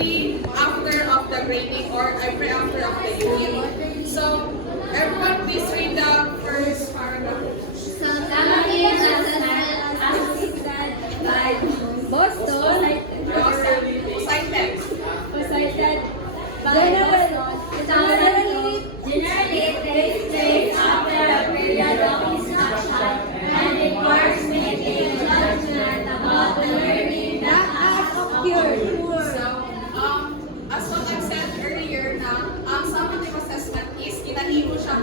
every after of the grading or every after of the unit. So everyone please read the first paragraph. So, summative assessment assisted by Boston, Cited. generally takes place after a period of instruction and requires making judgment about the learning that has occurred. So, as what I said earlier na, ang summative assessment is ginahimo siya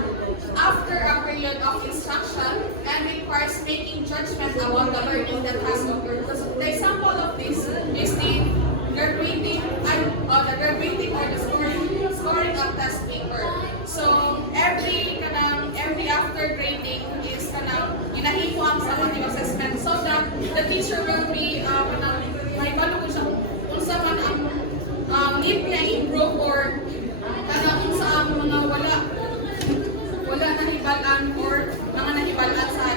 after a period of instruction and requires making judgment about the learning that has occurred. So, the example of this is the graduating or the scoring of test paper. So, every after grading is ginahimo ang summative assessment so that the teacher will be may balo ko siya kung sa man ang need niya improve or kung sa mga wala nahibalan or mga nahibalan sa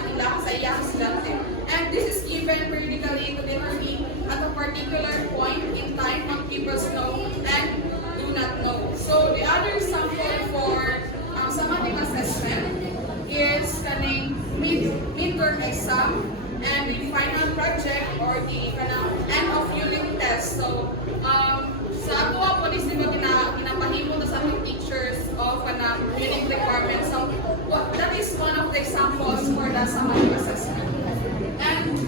iyang estudyante. And this is given periodically to determine at a particular point in time what pupils know and do not know. So the other example for summative assessment is kaning midterm exam and the final project or the end of unit test. So sa ato po is diba ginapahimo na sa ating teachers of unit requirements. So that is one of the examples for the summative assessment. And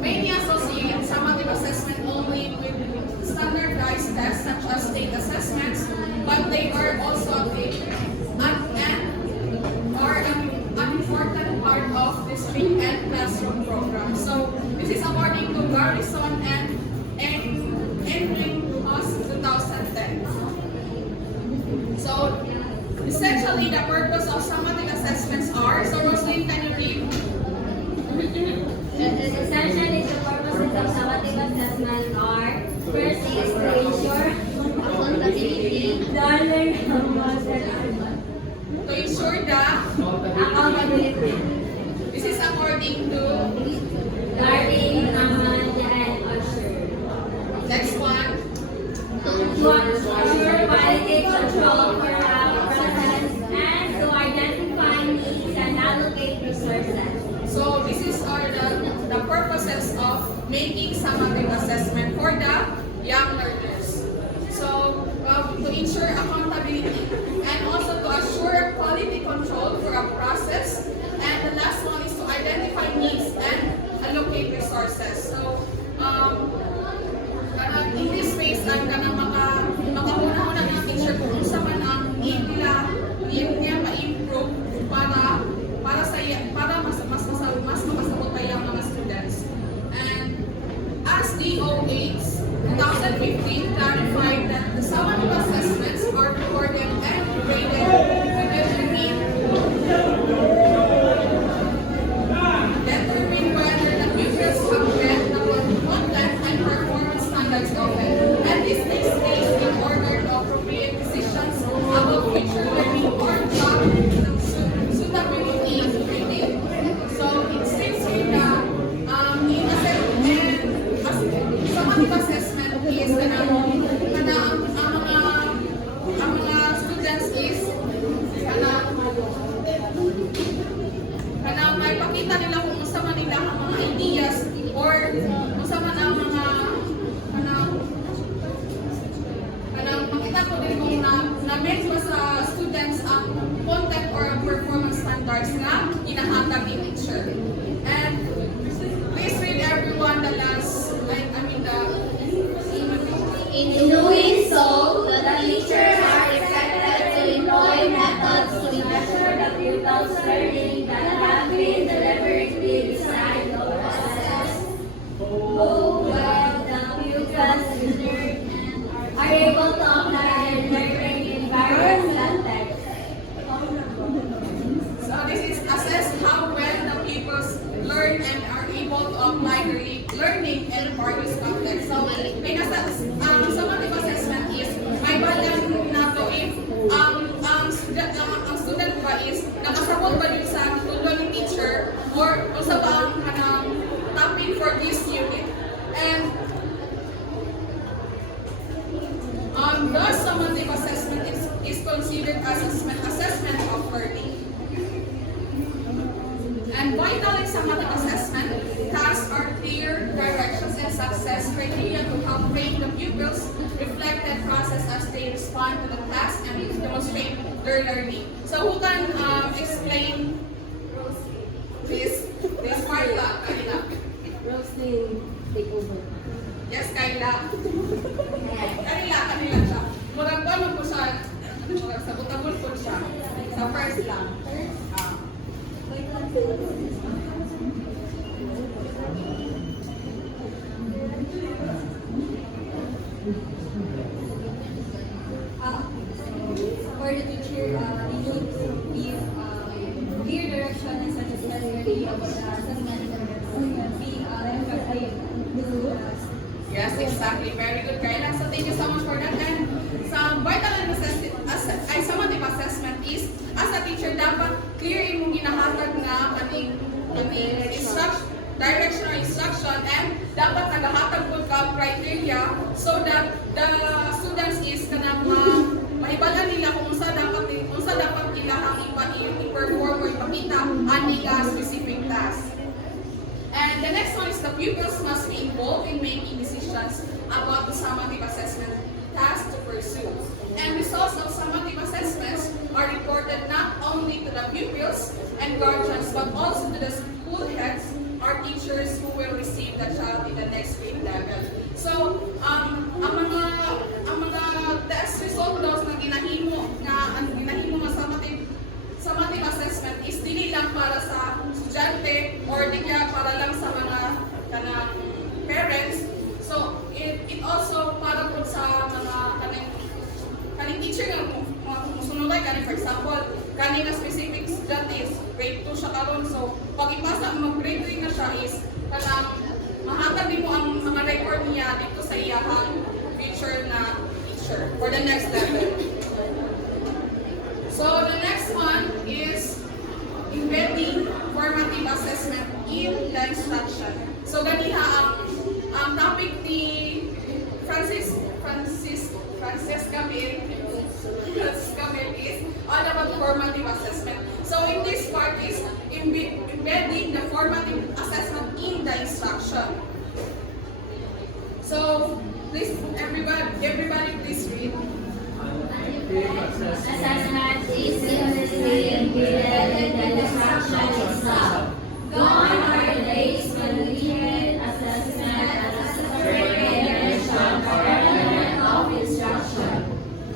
many associate summative assessment only with standardized tests such as state assessments, but they are also an important part of district and classroom program. So this is according to Garrison and Engling-Haas 2010. So essentially the purpose of summative assessments are, so Roslyn, can you read? Essentially, the purposes of summative assessment are: first is to ensure accountability, To ensure the accountability, this is according to learning, and assured. next one. To assure quality control for our process and to identify needs and allocate resources. So this is the purposes of making summative assessment for the young learners. So to ensure accountability and also to assure quality control for a process. And the last one is to identify needs and allocate resources. So in this phase, makahuna-huna ng teacher kung sa man ang need niya ma-improve para mas makasabot pa yung mga students. And as DOH 2015 clarified that the summative assessments are recorded and graded determine whether the pupils have met the content and performance standards of it. And this takes place in order to appropriate decisions about future learning or job suitability grading. So it states here that summative assessment is ang mga students is may pakita nila kung unsa man nila ang mga ideas or unsa man ang mga makita ko din kung na-match ba sa students ang content or ang performance standards na ginahatag ni teacher. And please read everyone the last, In doing so, the teachers are expected to employ methods to measure the pupils' learning that have been deliberately designed to assess how well the pupils learn and are able to apply their learning in various contexts. So this is assess how well the pupils learn and are able to apply their learning in various contexts. So may summative assessment is may balang na to if ang student ba is nakasabot ba yun sa tutulong ni teacher or kung sa ba ang topic for this unit. And considered as assessment of learning. And vital in summative assessment, tasks are clear directions and success criteria to help train the pupils reflect and process as they respond to the task and demonstrate their learning. So who can explain this part? Kayla. Roasting takeover. Yes, Kayla. Kanila siya. Murag ano po siya, sabot-abot po siya. Sa first lang. For the teacher, we need to give clear direction and success criteria about the assessment being emphasized. Yes, exactly. Very good, Kayla. So thank you so much for that. And sa vital and summative assessment is, as a teacher, dapat clear imong ginahatag na kaning direction or instruction, and dapat nagahatag po ka criteria so that the students is kanang mahibalan nila kung unsa dapat nila ang i-perform or ipakita ang nila specific task. And the next one is the pupils must be involved in making decisions about the summative assessment task to pursue. And results of summative assessments are reported not only to the pupils and guardians but also to the school heads or teachers who will receive the child in the next grade level. So, ang mga test result daw na ginahimo nga summative assessment is dili lang para sa estudyante or di kaya para lang sa mga kanang parents. So, it also para po sa mga kaning teacher nga musunod kani, for example, kani na specific estudyante is grade 2 siya karon. So, pag ipasa mag grade 3 na siya is kanang mahatag din mo ang mga record niya dito sa iyahang future na teacher for the next level. So the next one is embedding formative assessment in the instruction. So ganiha ang topic ni Francesca Bill is all about formative assessment. So in this part is embedding the formative assessment in the instruction. So please, everybody please read. Assessment is simply embedded in the instruction itself. Gone are the days when we treated assessment as a separate generation or element of instruction.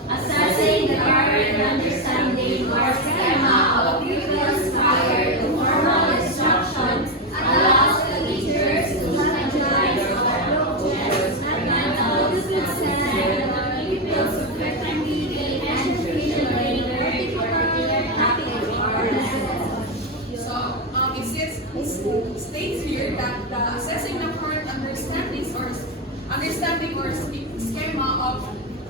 Assessing the current understanding or schema of pupils prior to formal instruction allows the teachers to strategize on approaches and methods to assess the pupils effectively and efficiently learn a particular topic or lesson. So it states here that the assessing the current understanding or schema of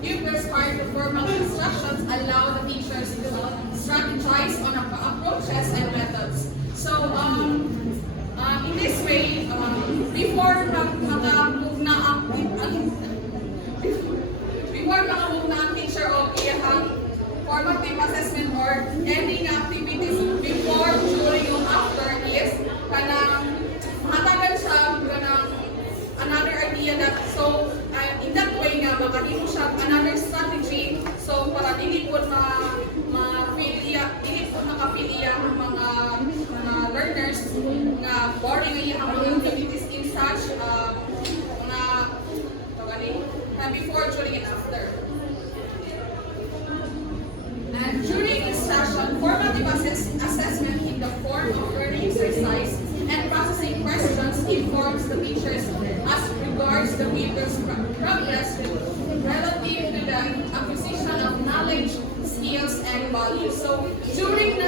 pupils prior to formal instructions allow the teachers to strategize on approaches and methods. So in this way, before mag-move na ang teacher o iyahang formative assessment or any activities before, during, o after is kanang mahatagan siya kanang another idea that so in that way nga makahimo siya another strategy so para dili po makapilya ang mga learners nga boring ang mga activities in such before, during, and after. And during instruction, formative assessment in the form of learning exercise and processing questions informs the teachers as regards the pupils' progress relative to the acquisition of knowledge, skills, and values. So during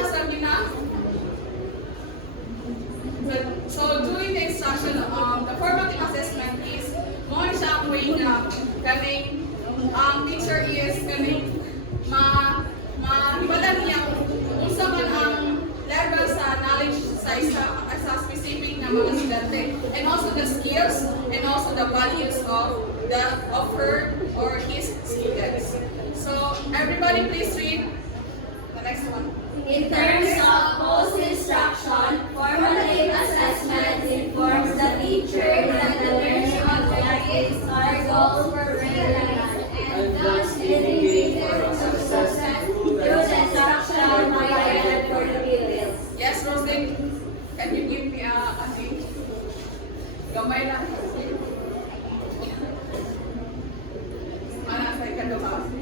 the instruction, the formative assessment is more siya ang way na kaning ang teacher is kaning mahibalan niya kung unsa man ang level sa knowledge sa specific na mga estudyante, and also the skills and also the values of her or his students. So everybody please read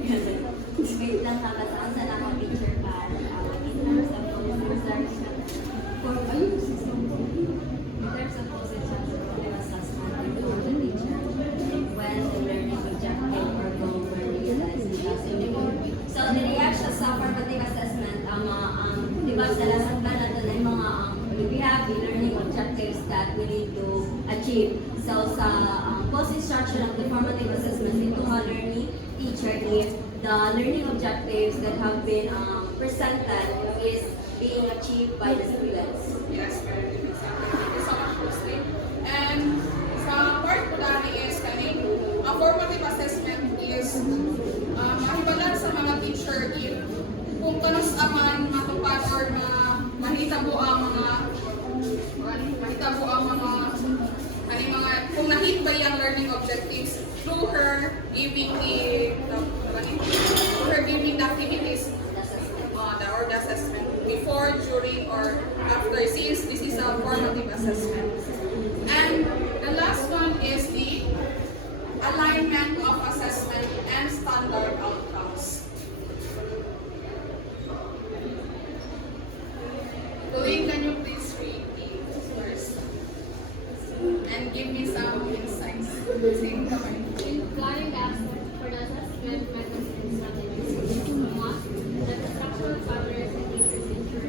Wait lang ha, basta sa lang ang picture para in terms of policy assessment, I told the teacher when the learning objective or goal were realized in classroom. So, niliyak siya sa formative assessment, di ba sa lasang ka na doon ay mga we have the learning objectives that we need to achieve. So, sa post-instruction of the formative assessment, ito nga learning teacher if the learning objectives that have been presented is being achieved by the students. Yes, very good. Thank you so much, Christine. And sa part ko dali is kaning a formative assessment is mahibalan sa mga teacher if kung kanus aman matupad or mahitabo ang mga kung nahit ba yung learning objectives through her giving the activities or the assessment before, during, or after, since this is a formative assessment. And the last one is the alignment of assessment and standard outcomes. Colleen, can you please read the first and give me some insights? Same comment. Applying the aspects for the assessment methods and strategies. One, that the structural factors and teachers ensure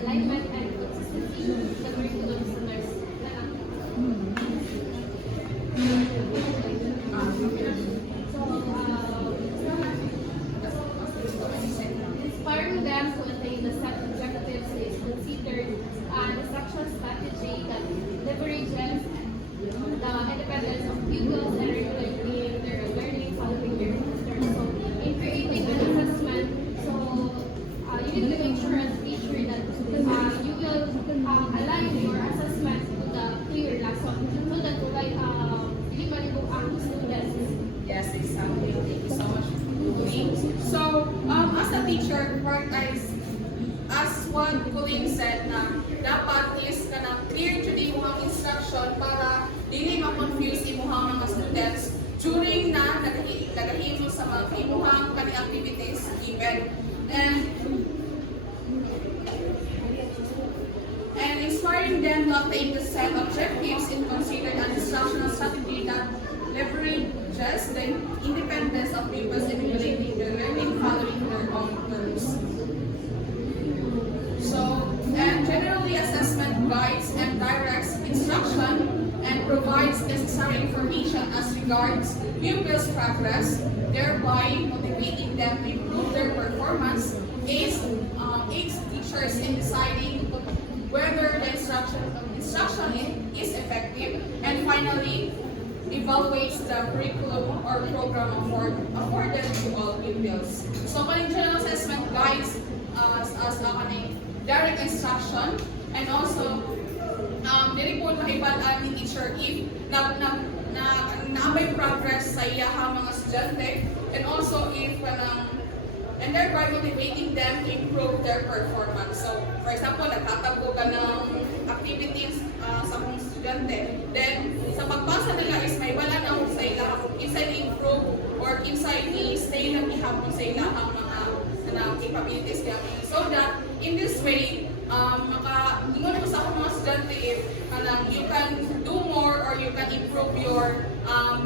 alignment and consistency with the curriculum standards. Inspiring them to attain the set objectives is considered an instruction strategy that leverages the independence of pupils and regulating their learning following their standards. So, in creating an assessment, so you need to make sure as a teacher that you will align your assessment to your lesson so that hindi maligo ang students. Yes, exactly. Thank you so much. So, as a teacher, as what Colleen said, na dapat is kanang clear to the imuhang instruction para dili ma-confuse imuhang mga students during na nagahimo sa mga imuhang kani activities given. And inspiring them to attain the set objectives in considered an instructional strategy that leverages the independence of pupils in regulating their learning following their own terms. So, and generally assessment guides and directs instruction and provides necessary information as regards pupils' progress, thereby motivating them to improve their performance, aids teachers in deciding whether the instruction is effective, and finally, evaluates the curriculum or program afforded to all pupils. So, kaning general assessment guides as kaning direct instruction, and also dili po mahibal-an ni teacher if naabay progress sa iyahang mga estudyante, and also if and thereby motivating them to improve their performance. So, for example, nagtatabgo ka ng activities sa mga estudyante, then sa pagbasa nila is may bala na sa ilang kung kinsay ni-improve or kinsay ni-stay na ihapon sa ilang mga capabilities niya. So that, in this way, maka-ingon ko sa akong mga estudyante if you can do more or you can improve your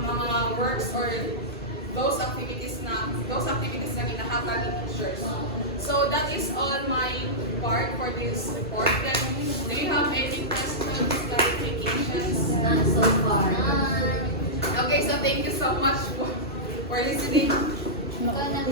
mga works or those activities na ginahatag ni teachers. So that is all my part for this report. Then, do you have any questions, clarifications? None so far. Okay, so thank you so much for listening. Ikaw na,